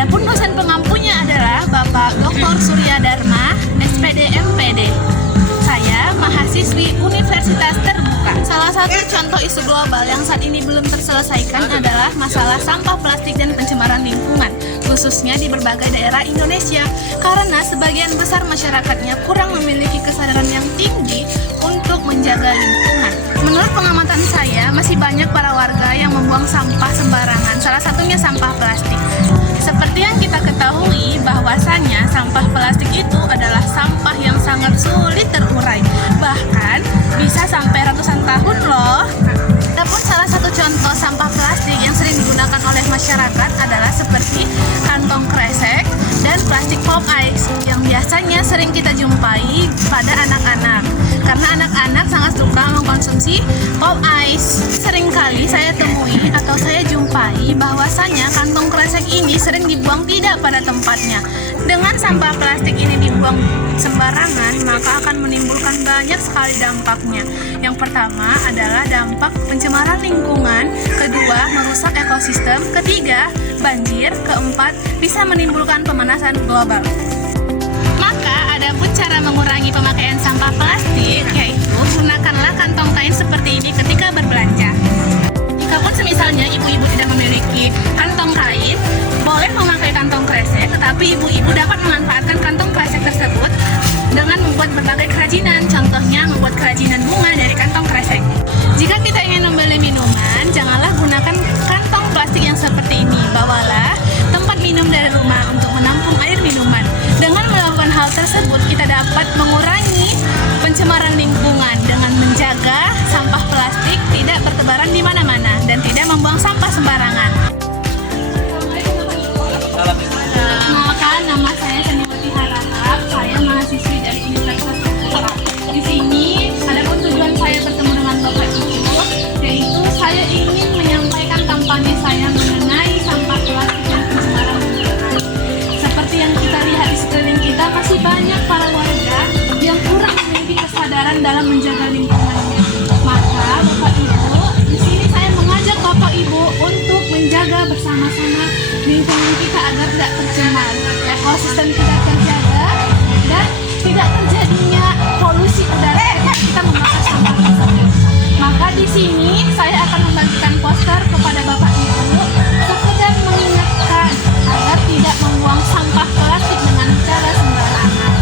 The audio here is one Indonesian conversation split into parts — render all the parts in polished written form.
Adapun dosen pengampunya adalah Bapak Dr. Surya Dharma, SPD MPD. Saya mahasiswi Universitas Terbuka. Salah satu contoh isu global yang saat ini belum terselesaikan adalah masalah sampah plastik dan pencemaran lingkungan, khususnya di berbagai daerah Indonesia, karena sebagian besar masyarakatnya kurang memiliki kesadaran yang tinggi untuk menjaga lingkungan. Menurut pengamatan saya, masih banyak para warga yang membuang sampah sembarangan, salah satunya sampah plastik. Seperti yang kita ketahui, bahwasanya sampah plastik itu adalah sampah yang sangat sulit terurai, bahkan bisa sampai ratusan tahun loh. Adapun salah satu contoh sampah plastik yang sering digunakan oleh masyarakat adalah seperti kantong kresek dan plastik pop ice yang biasanya sering kita jumpai pada anak-anak, karena anak-anak sangat suka mengkonsumsi pop ice. Seringkali saya temui atau saya jumpai bahwasanya kantong kresek ini sering dibuang tidak pada tempatnya. Dengan sampah plastik ini dibuang sembarangan, maka akan menimbulkan banyak sekali dampaknya. Yang pertama adalah dampak pencemaran lingkungan, kedua merusak ekosistem, ketiga banjir, keempat bisa menimbulkan pemanasan global. Maka adapun cara mengurangi pemakaian sampah plastik, yaitu gunakanlah kantong kain seperti ini ketika berbelanja. Jikapun semisalnya ibu-ibu tidak memiliki kantong kain, boleh memakai kantong kresek, tetapi ibu-ibu dapat memanfaatkan kantong kresek tersebut dengan membuat berbagai kerajinan, contohnya membuat kerajinan bunga dari kantong kresek. Jika kita ingin membeli minuman, janganlah gunakan kantong plastik yang seperti ini. Bawalah tempat minum dari rumah untuk menampung air minuman. Dengan melakukan hal tersebut, kita dapat mengurangi pencemaran lingkungan dengan menjaga sampah plastik tidak bertebaran di mana-mana dan tidak membuang sampah sembarangan. Perkenalkan, nama saya Seniwati Harahap. Saya mahasiswi dari Universitas Terbuka. Di sini, adapun tujuan saya bertemu dengan Bapak Ibu, yaitu saya ingin menyampaikan kampanye saya mengenai sampah plastik dan pencemaran lingkungan. Seperti yang kita lihat di sekeliling kita, masih banyak para warga yang kurang memiliki kesadaran dalam menjaga lingkungannya. Maka Bapak Ibu, di sini saya mengajak Bapak Ibu untuk menjaga bersama-sama lingkungan kita agar tidak tercemar, ekosistem kita terjaga, dan tidak terjadinya polusi udara ketika kita membakar sampah tersebut. Maka di sini saya akan membagikan poster kepada Bapak Ibu sekedar mengingatkan agar tidak membuang sampah plastik dengan cara sembarangan.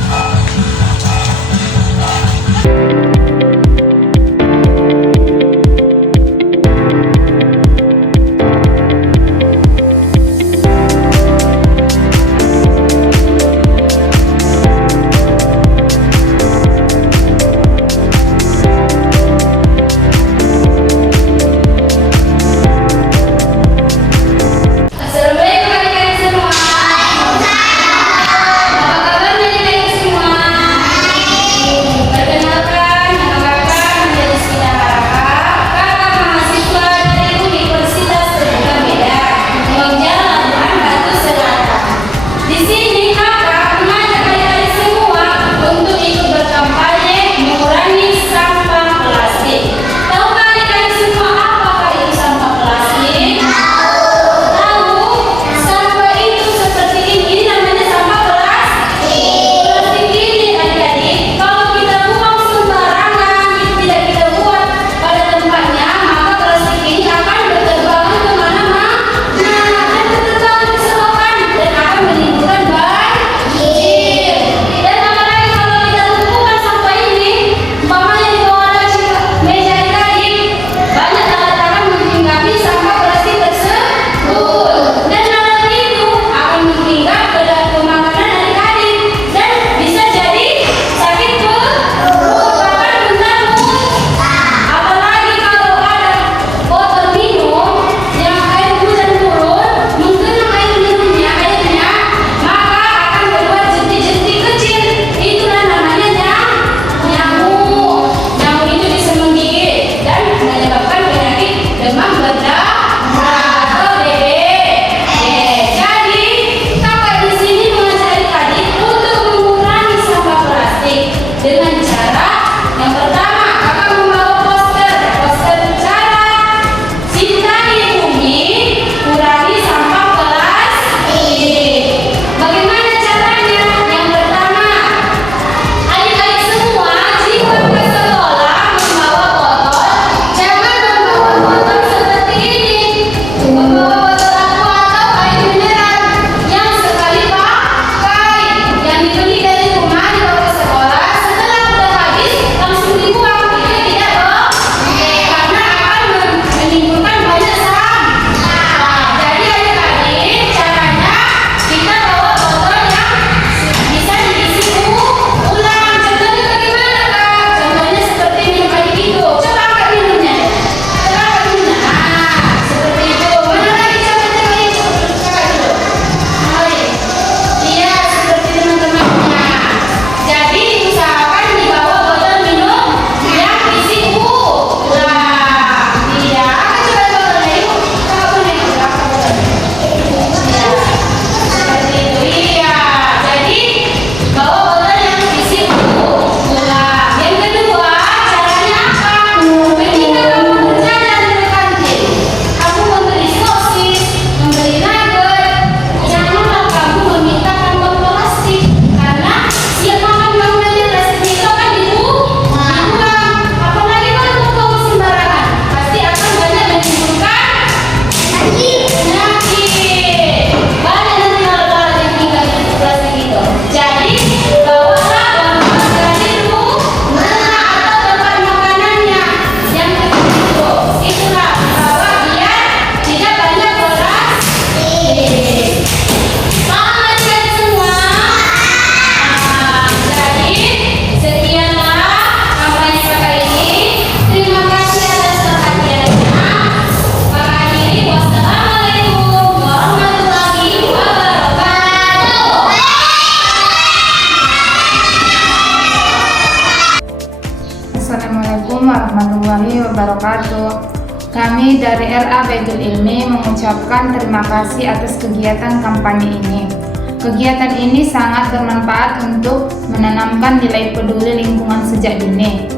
wabarakatuh. Kami dari RA Baitul Ilmi mengucapkan terima kasih atas kegiatan kampanye ini. Kegiatan ini sangat bermanfaat untuk menanamkan nilai peduli lingkungan sejak dini.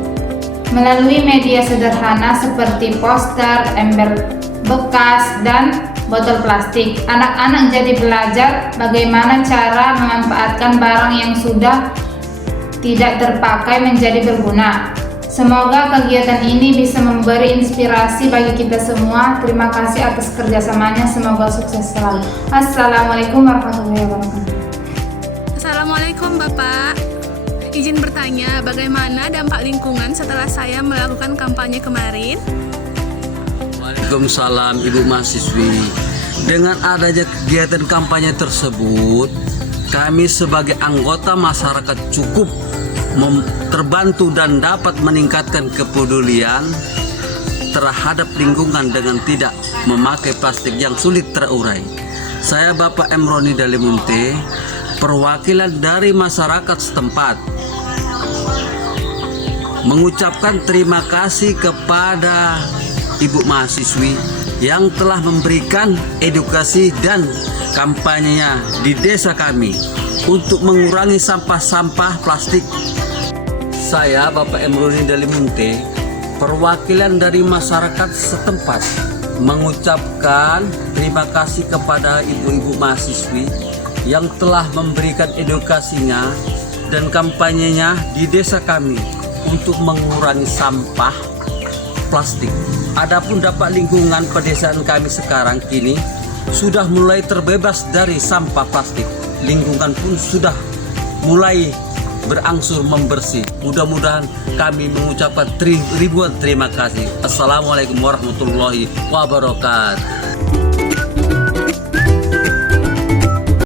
Melalui media sederhana seperti poster, ember bekas, dan botol plastik, anak-anak jadi belajar bagaimana cara memanfaatkan barang yang sudah tidak terpakai menjadi berguna. Semoga kegiatan ini bisa memberi inspirasi bagi kita semua. Terima kasih atas kerjasamanya, semoga sukses selalu. Assalamualaikum warahmatullahi wabarakatuh. Assalamualaikum Bapak. Izin bertanya, bagaimana dampak lingkungan setelah saya melakukan kampanye kemarin? Waalaikumsalam Ibu mahasiswi. Dengan adanya kegiatan kampanye tersebut, kami sebagai anggota masyarakat cukup terbantu dan dapat meningkatkan kepedulian terhadap lingkungan dengan tidak memakai plastik yang sulit terurai. Saya Bapak Emroni Dalimunte, perwakilan dari masyarakat setempat, mengucapkan terima kasih kepada Ibu mahasiswi yang telah memberikan edukasi dan kampanyenya di desa kami untuk mengurangi sampah-sampah plastik. Saya Bapak Emroni Dalimunte, perwakilan dari masyarakat setempat, mengucapkan terima kasih kepada ibu-ibu mahasiswi yang telah memberikan edukasinya dan kampanyenya di desa kami untuk mengurangi sampah plastik. Adapun dampak lingkungan pedesaan kami sekarang kini sudah mulai terbebas dari sampah plastik. Lingkungan pun sudah mulai berangsur membersih. Mudah-mudahan kami mengucapkan ribuan terima kasih. Assalamualaikum warahmatullahi wabarakatuh.